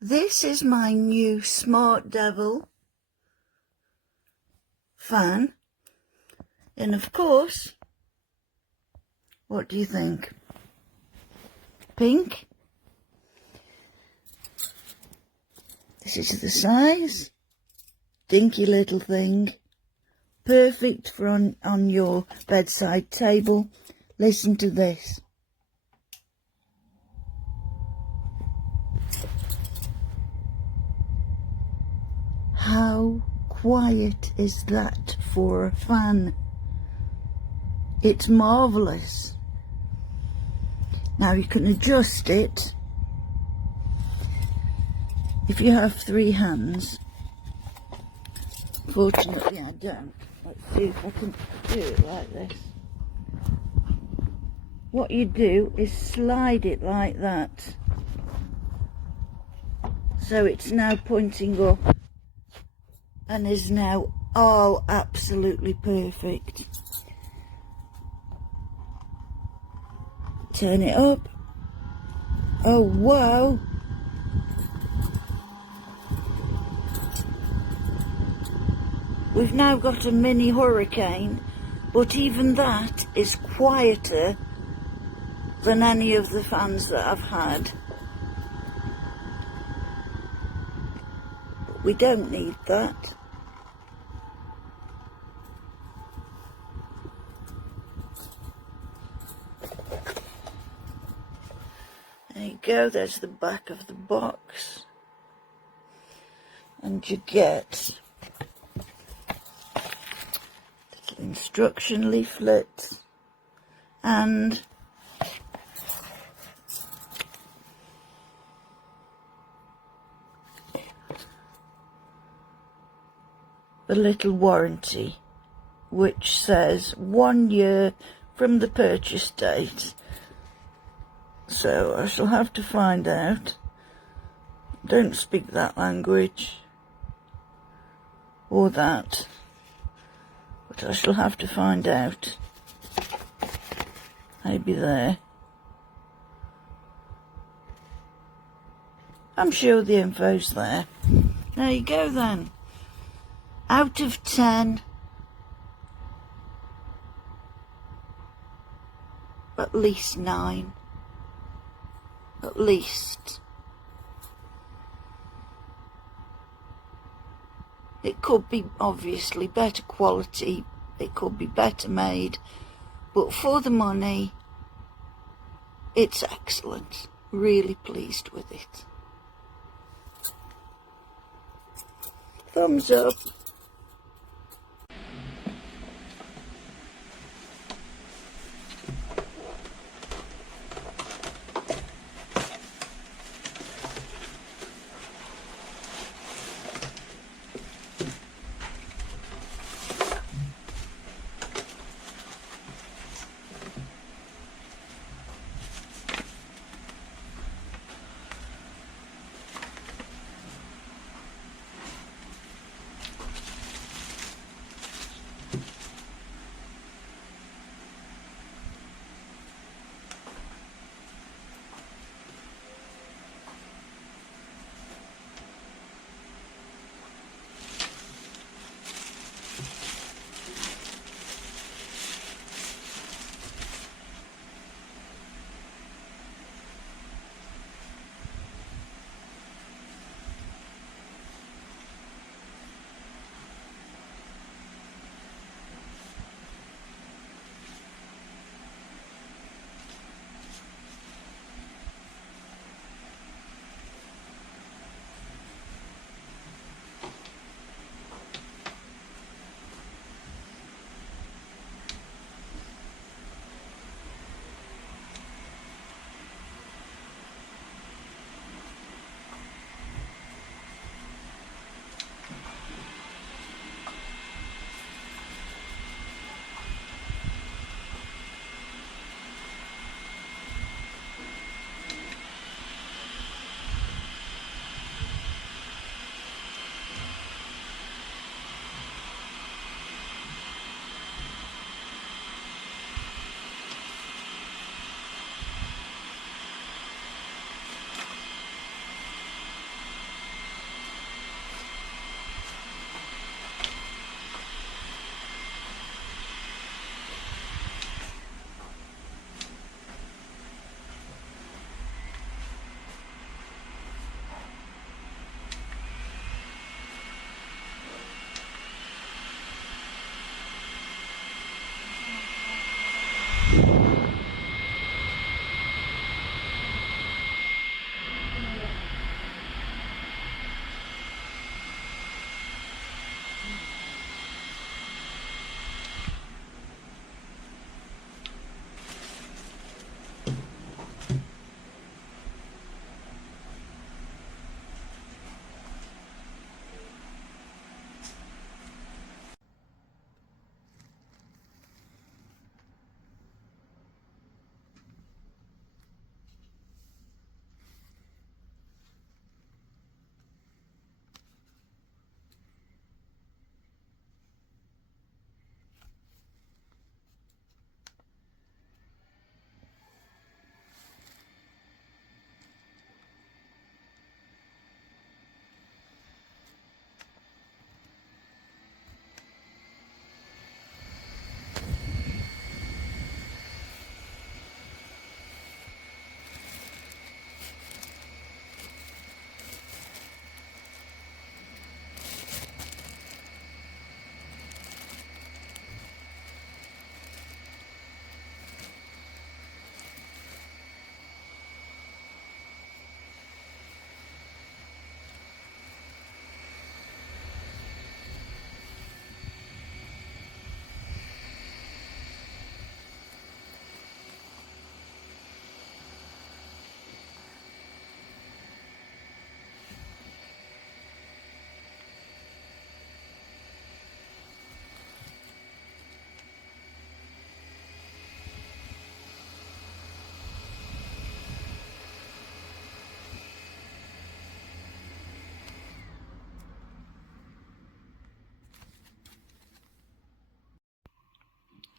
This is my new SmartDevil fan, and of course, what do you think? Pink. This is the size. Dinky little thing. Perfect for on your bedside table. Listen to this. How quiet is that for a fan? It's marvellous. Now you can adjust it if you have 3 hands. Fortunately I don't. Let's see if I can do it like this. What you do is slide it like that. So it's now pointing up and is now all absolutely perfect. Turn it up. Oh wow! We've now got a mini hurricane, but even that is quieter than any of the fans that I've had. But we don't need that. There you go, there's the back of the box. And you get little instruction leaflets and the little warranty, which says 1 year from the purchase date. So I shall have to find out. Don't speak that language or that, but I shall have to find out. Maybe there. I'm sure the info's there. There you go then. Out of 10, at least 9. At least. It could be obviously better quality, it could be better made, but for the money, it's excellent. Really pleased with it. Thumbs up.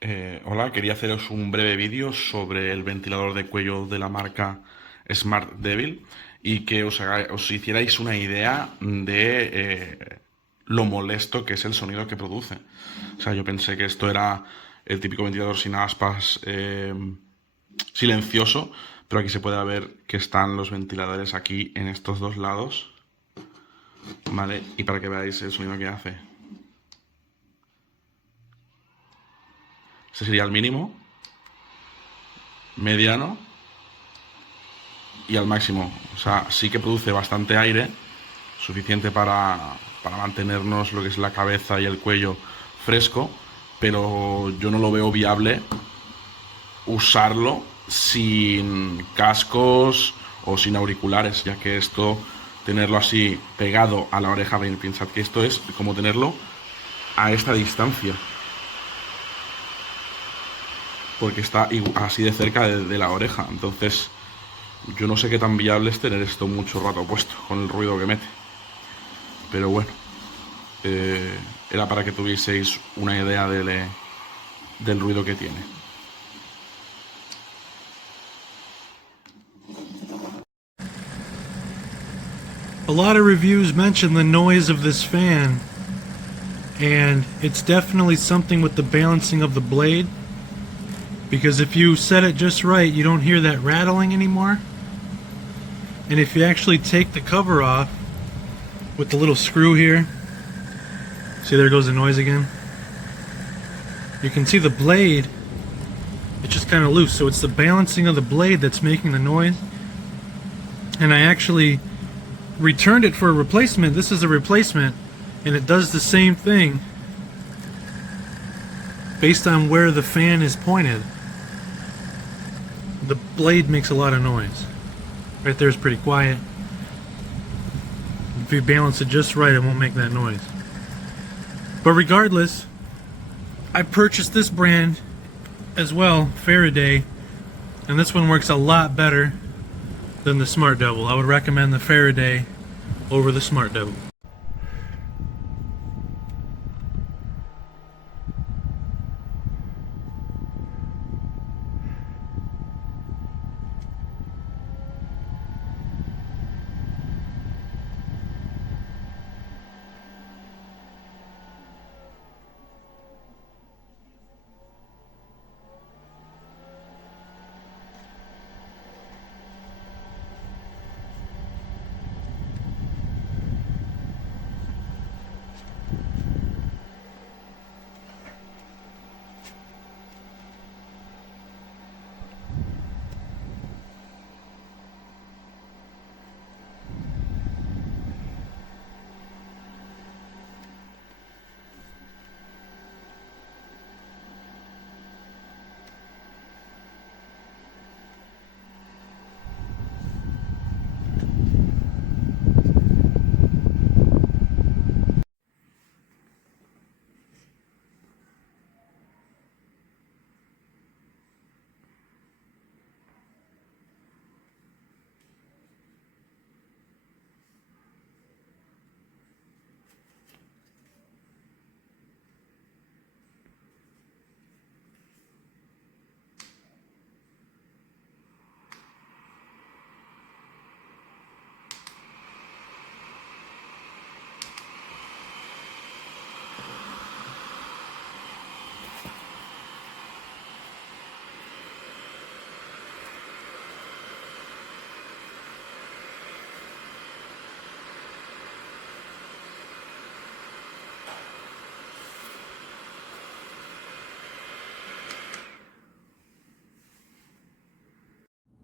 Hola, quería haceros un breve vídeo sobre el ventilador de cuello de la marca SmartDevil y que os hicierais una idea de lo molesto que es el sonido que produce. O sea, yo pensé que esto era el típico ventilador sin aspas, silencioso, pero aquí se puede ver que están los ventiladores aquí en estos dos lados, ¿vale? Y para que veáis el sonido que hace. Este sería el mínimo, mediano y al máximo. O sea, sí que produce bastante aire, suficiente para mantenernos lo que es la cabeza y el cuello fresco, pero yo no lo veo viable usarlo sin cascos o sin auriculares, ya que esto, tenerlo así pegado a la oreja, pensad que esto es como tenerlo a esta distancia, porque está así de cerca de la oreja. Entonces, yo no sé qué tan viable es tener esto mucho rato puesto, con el ruido que mete. Pero bueno, eh, era para que tuvieseis una idea del ruido que tiene. A lot of reviews mention the noise of this fan, and it's definitely something with the balancing of the blade, because if you set it just right, you don't hear that rattling anymore. And if you actually take the cover off with the little screw here, see, there goes the noise again. You can see the blade, it's just kind of loose, so it's the balancing of the blade that's making the noise. And I actually returned it for a replacement. This is a replacement, and it does the same thing based on where the fan is pointed. The blade makes a lot of noise. Right there is pretty quiet. If you balance it just right, it won't make that noise. But regardless, I purchased this brand as well, Faraday, and this one works a lot better than the SmartDevil. I would recommend the Faraday over the SmartDevil.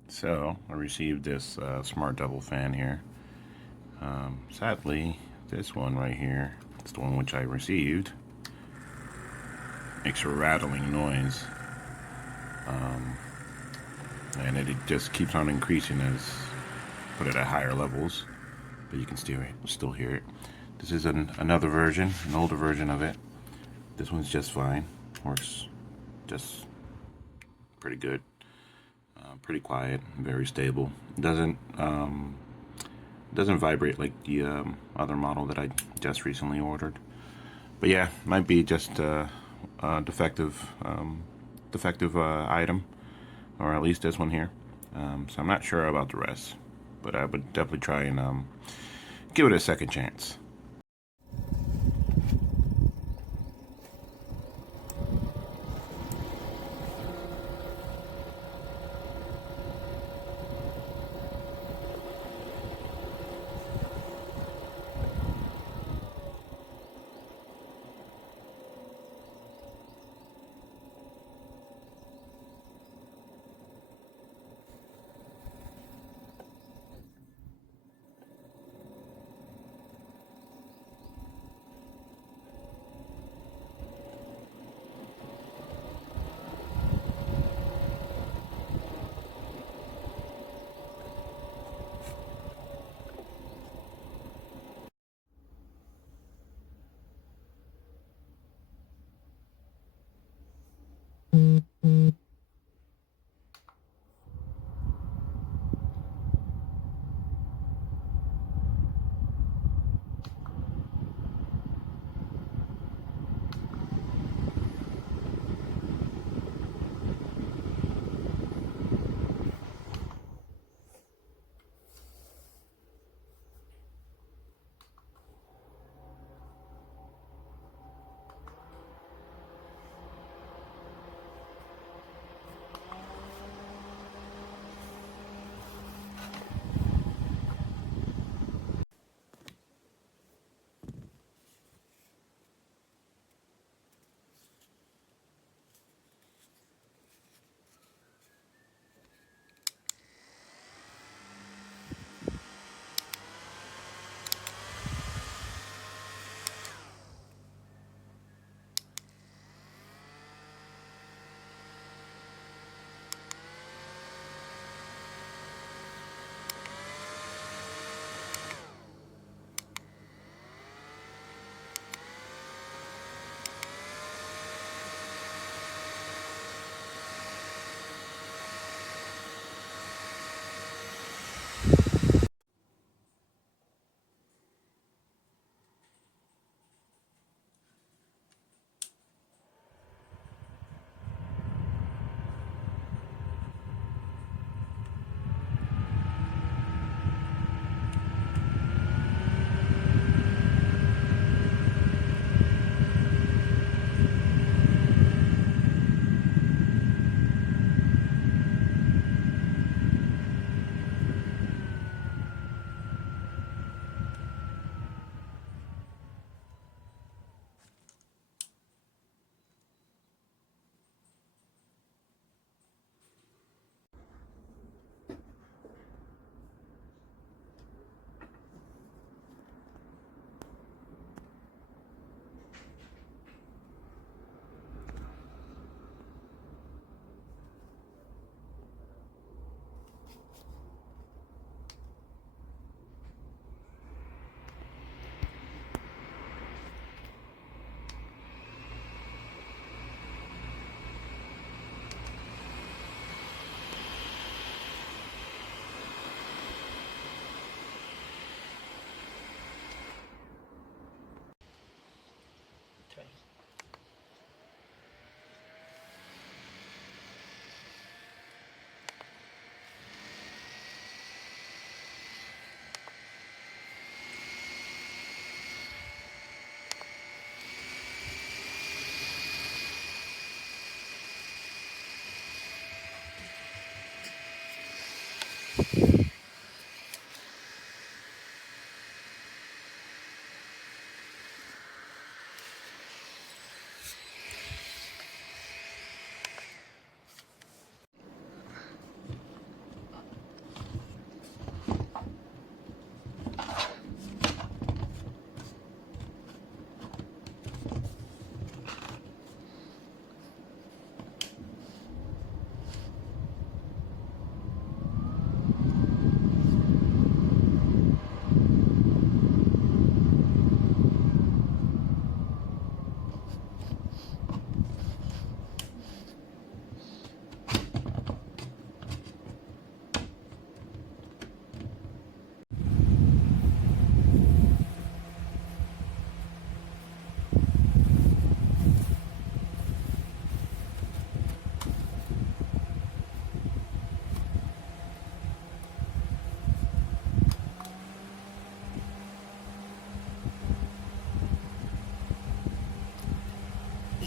So I received this SmartDevil fan here. Sadly, this one right here, it's the one which I received, makes a rattling noise, and it just keeps on increasing as put it at higher levels, but you can still hear it. This is another version, an older version of it. This one's just fine, works just pretty good. Pretty quiet, very stable. Doesn't vibrate like the other model that I just recently ordered. But yeah, might be just a defective item, or at least this one here. So I'm not sure about the rest, but I would definitely try and give it a second chance.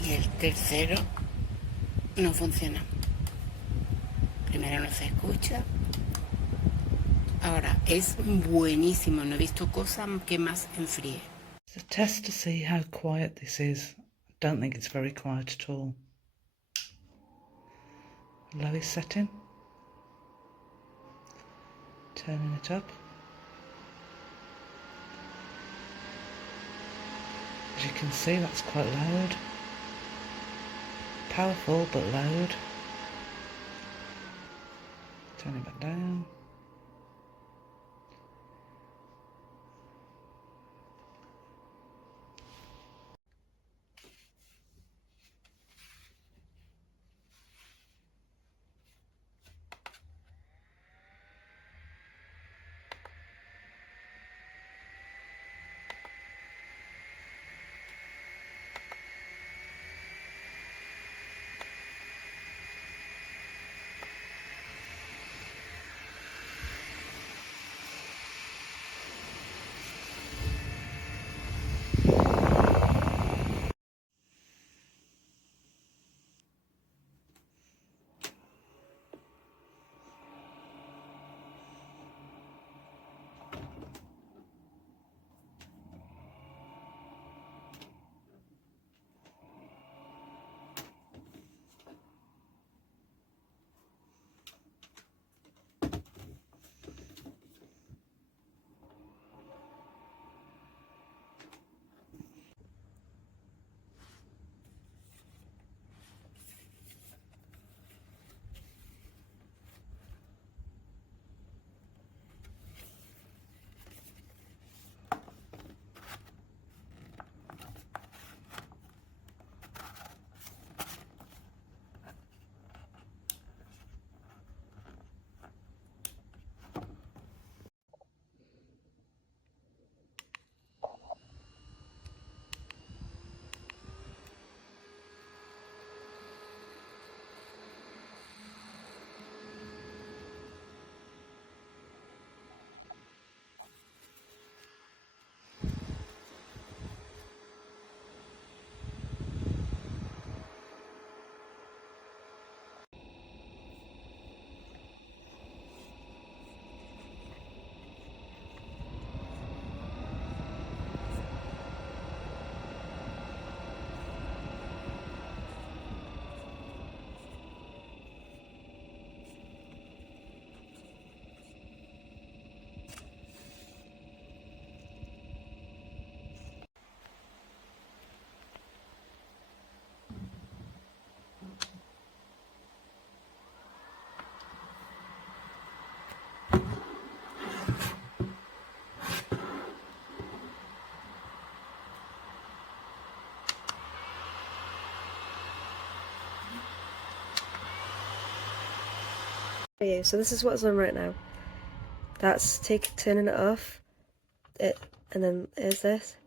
Y el tercero no funciona. Primero no se escucha. Ahora, es buenísimo. No he visto cosa que más enfríe. It's a test to see how quiet this is. I don't think it's very quiet at all. Lowest setting. Turning it up. As you can see, that's quite loud. Powerful but loud. Turn it back down. You. So this is what's on right now. That's turning it off. And then is this,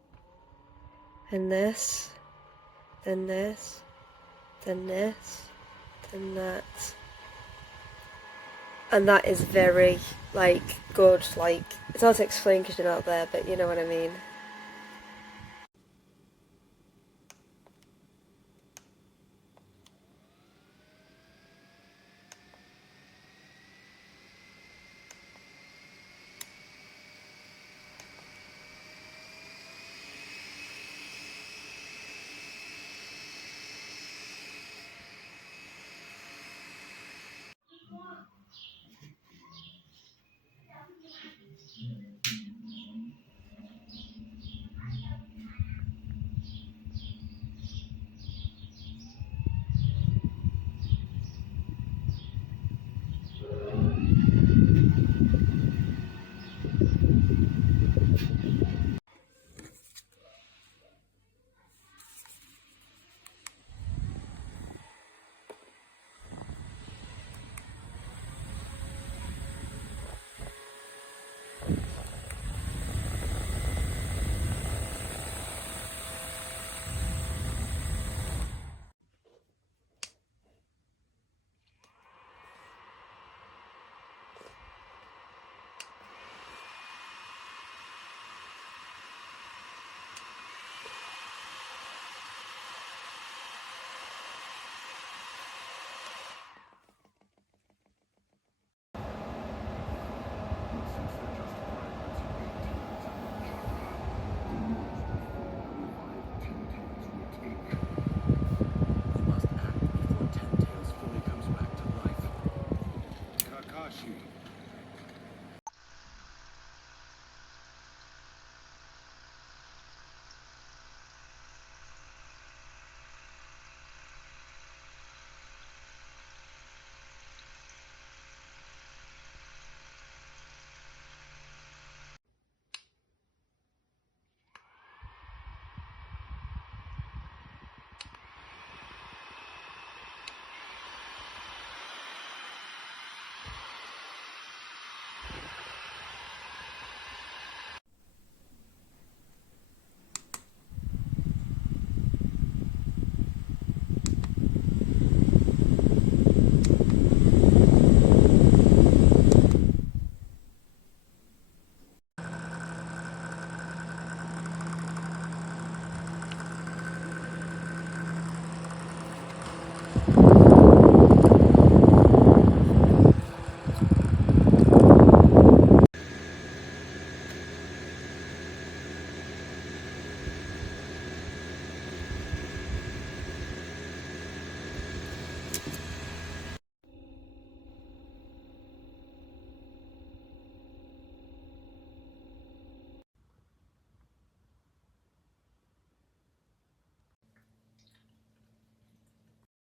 and this, then this, then this, then that, and that is very like good. Like it's hard to explain because you're not there, but you know what I mean.